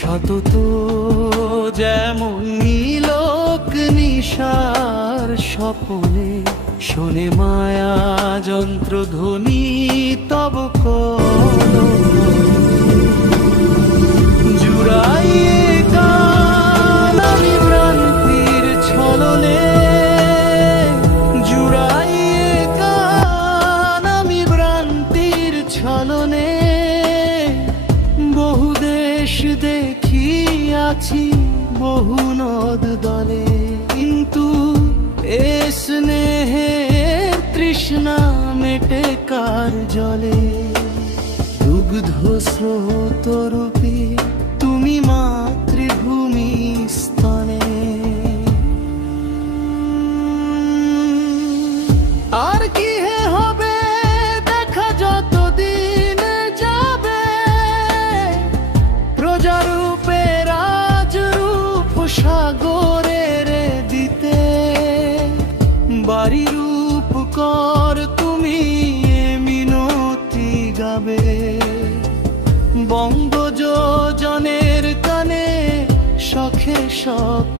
সতত যেমন নীলক নিশার স্বপনে শোনে মায়া যন্ত্রধ্বনি তব জুড়াইয়ে গান আমি ভ্রান্তির ছলনে, জুড়াইয়ে গান আমি ভ্রান্তির ছলনে। বহু দেশ দেখিয়াছি বহু নদ দলে, কিন্তু এ স্নেহের তৃষ্ণা মেটে কার জলে। দুগ্ধ স্রোতরূপী তুমি মাতৃভূমি স্তনে, আর কি হে হবে দেখা যতদিন যাবে। প্রজারূপে রাজরূপ সাগরের দিতে, বাড়ি রূপ কর তুমি মিনতি গাবে। বঙ্গ যোজনের কানে শখে শখ